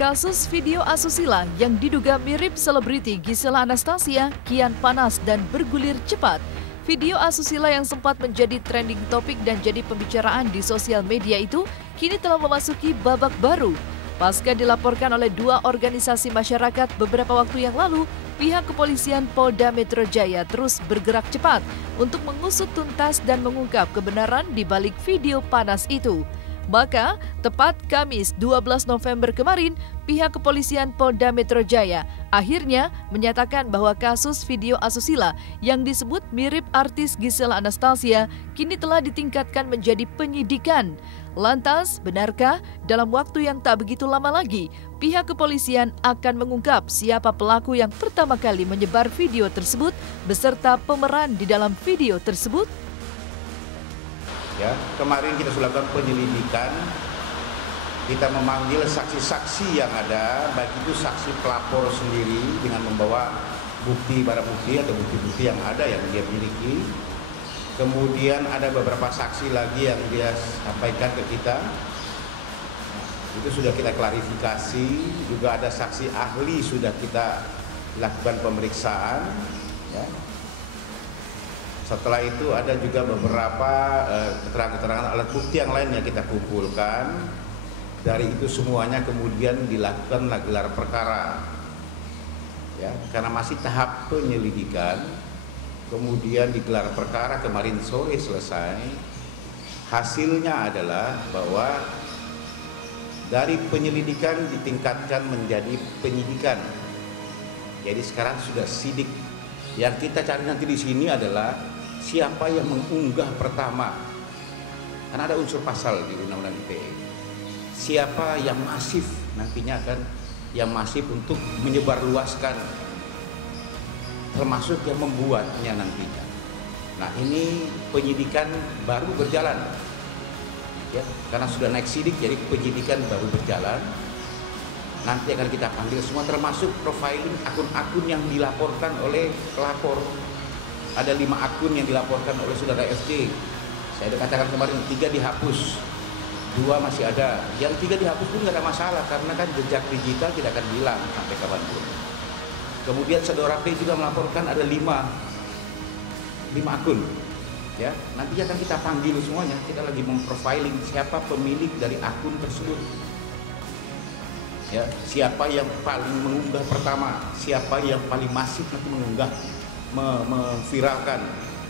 Kasus video asusila yang diduga mirip selebriti Gisela Anastasia kian panas dan bergulir cepat. Video asusila yang sempat menjadi trending topik dan jadi pembicaraan di sosial media itu kini telah memasuki babak baru. Pasca dilaporkan oleh dua organisasi masyarakat beberapa waktu yang lalu, pihak kepolisian Polda Metro Jaya terus bergerak cepat untuk mengusut tuntas dan mengungkap kebenaran di balik video panas itu. Maka, tepat Kamis 12 November kemarin, pihak kepolisian Polda Metro Jaya akhirnya menyatakan bahwa kasus video asusila yang disebut mirip artis Gisela Anastasia kini telah ditingkatkan menjadi penyidikan. Lantas, benarkah dalam waktu yang tak begitu lama lagi, pihak kepolisian akan mengungkap siapa pelaku yang pertama kali menyebar video tersebut beserta pemeran di dalam video tersebut? Ya, kemarin kita sudah lakukan penyelidikan, kita memanggil saksi-saksi yang ada, baik itu saksi pelapor sendiri dengan membawa barang bukti atau bukti-bukti yang ada yang dia miliki. Kemudian ada beberapa saksi lagi yang dia sampaikan ke kita. Itu sudah kita klarifikasi, juga ada saksi ahli sudah kita lakukan pemeriksaan. Ya. Setelah itu ada juga beberapa keterangan-keterangan alat bukti yang lain yang kita kumpulkan. Dari itu semuanya kemudian dilakukan gelar perkara. Ya, karena masih tahap penyelidikan, kemudian digelar perkara kemarin sore selesai. Hasilnya adalah bahwa dari penyelidikan ditingkatkan menjadi penyidikan. Jadi sekarang sudah sidik. Yang kita cari nanti di sini adalah siapa yang mengunggah pertama, karena ada unsur pasal di Undang-Undang ITE. Siapa yang masif nantinya akan yang masif untuk menyebarluaskan, termasuk yang membuatnya nantinya. Nah, ini penyidikan baru berjalan, ya, karena sudah naik sidik, jadi penyidikan baru berjalan. Nanti akan kita panggil semua, termasuk profiling akun-akun yang dilaporkan oleh pelapor. Ada 5 akun yang dilaporkan oleh saudara FD. Saya sudah katakan kemarin 3 dihapus, 2 masih ada. Yang 3 dihapus pun tidak ada masalah karena kan jejak digital tidak akan hilang sampai kapanpun. Kemudian saudara P juga melaporkan ada 5 akun. Ya, nanti akan kita panggil semuanya. Kita lagi memprofiling siapa pemilik dari akun tersebut. Ya, siapa yang paling mengunggah pertama, siapa yang paling masif nanti mengunggah, memviralkan.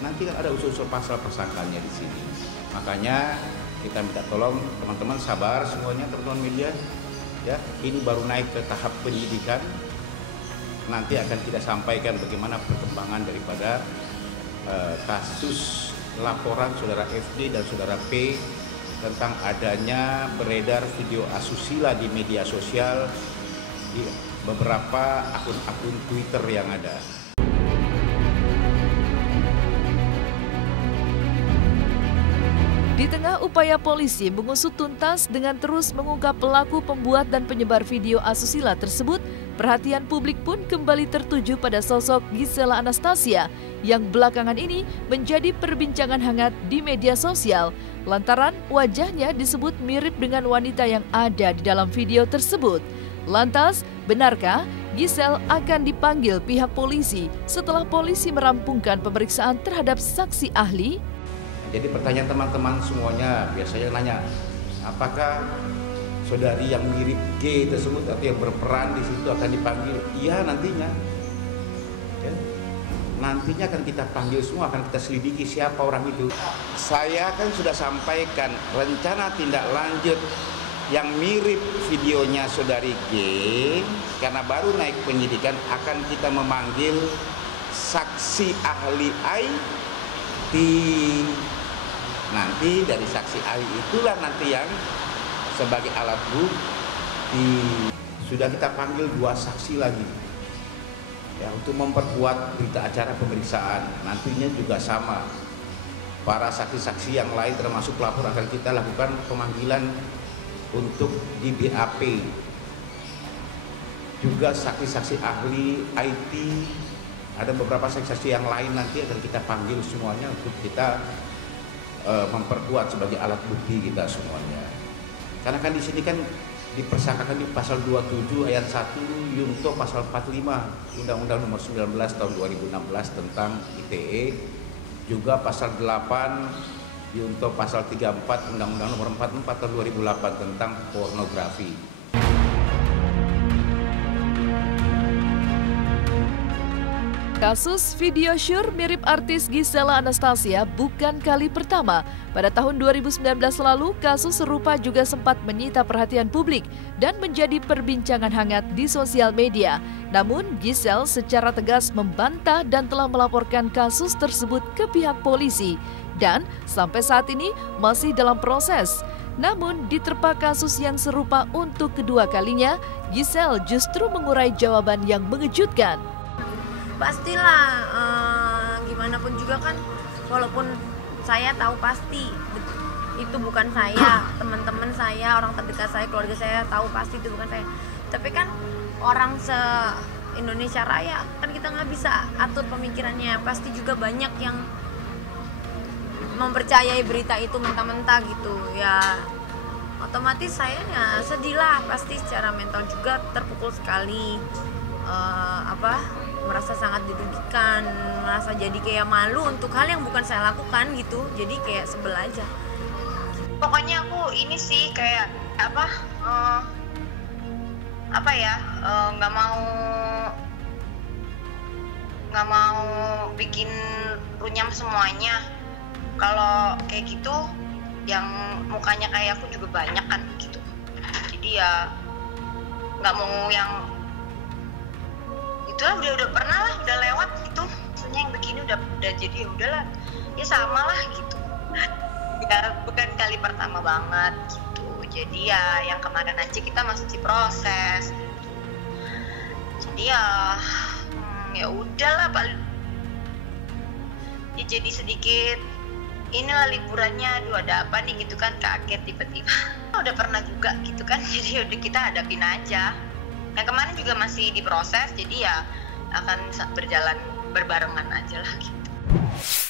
Nanti kan ada unsur-unsur pasal persangkanya di sini. Makanya kita minta tolong teman-teman sabar semuanya, teman-teman media. Ya, ini baru naik ke tahap penyidikan. Nanti akan kita sampaikan bagaimana perkembangan daripada kasus laporan saudara FD dan saudara P tentang adanya beredar video asusila di media sosial di beberapa akun-akun Twitter yang ada. Di tengah upaya polisi mengusut tuntas dengan terus mengungkap pelaku pembuat dan penyebar video asusila tersebut, perhatian publik pun kembali tertuju pada sosok Gisela Anastasia yang belakangan ini menjadi perbincangan hangat di media sosial lantaran wajahnya disebut mirip dengan wanita yang ada di dalam video tersebut. Lantas, benarkah Gisel akan dipanggil pihak polisi setelah polisi merampungkan pemeriksaan terhadap saksi ahli? Jadi pertanyaan teman-teman semuanya biasanya nanya, apakah saudari yang mirip G tersebut atau yang berperan di situ akan dipanggil? Iya, nantinya. Ya. Nantinya akan kita panggil semua, akan kita selidiki siapa orang itu. Saya kan sudah sampaikan rencana tindak lanjut yang mirip videonya saudari G, karena baru naik penyidikan akan kita memanggil saksi ahli IT. Nanti dari saksi ahli itulah nanti yang sebagai alat bukti. Sudah kita panggil 2 saksi lagi ya, untuk memperkuat berita acara pemeriksaan. Nantinya juga sama, para saksi-saksi yang lain termasuk pelapor akan kita lakukan pemanggilan untuk di BAP. Juga saksi-saksi ahli IT, ada beberapa saksi-saksi yang lain nanti akan kita panggil semuanya untuk kita memperkuat sebagai alat bukti kita semuanya. Karena kan di sini kan dipersangkakan di pasal 27 ayat 1 Yunto pasal 45 Undang-Undang Nomor 19 tahun 2016 tentang ITE, juga pasal 8 Yunto pasal 34 Undang-Undang Nomor 44 tahun 2008 tentang pornografi. Kasus video syur mirip artis Gisela Anastasia bukan kali pertama. Pada tahun 2019 lalu, kasus serupa juga sempat menyita perhatian publik dan menjadi perbincangan hangat di sosial media. Namun, Giselle secara tegas membantah dan telah melaporkan kasus tersebut ke pihak polisi. Dan sampai saat ini masih dalam proses. Namun, diterpa kasus yang serupa untuk kedua kalinya, Giselle justru mengurai jawaban yang mengejutkan. Pastilah, gimana pun juga kan, walaupun saya tahu pasti itu bukan saya, teman-teman saya, orang terdekat saya, keluarga saya tahu pasti itu bukan saya. Tapi kan orang se-Indonesia Raya kan kita nggak bisa atur pemikirannya. Pasti juga banyak yang mempercayai berita itu mentah-mentah gitu ya. Otomatis saya ya sedih lah, pasti secara mental juga terpukul sekali. Merasa sangat dirugikan, merasa jadi kayak malu untuk hal yang bukan saya lakukan gitu, jadi kayak sebel aja. Pokoknya aku ini sih kayak nggak mau bikin runyam semuanya. Kalau kayak gitu yang mukanya kayak aku juga banyak kan gitu, jadi ya nggak mau yang itulah, udah pernah lah, udah lewat gitu. Maksudnya yang begini udah jadi ya udahlah, ya sama lah gitu. Ya bukan kali pertama banget gitu. Jadi ya yang kemarin aja kita masih diproses gitu. Jadi ya udahlah, ya jadi sedikit inilah liburannya, aduh ada apa nih gitu kan, kaget tiba-tiba. Udah pernah juga gitu kan, jadi udah kita hadapin aja. Yang kemarin juga masih diproses, jadi ya akan berjalan berbarengan aja lah gitu.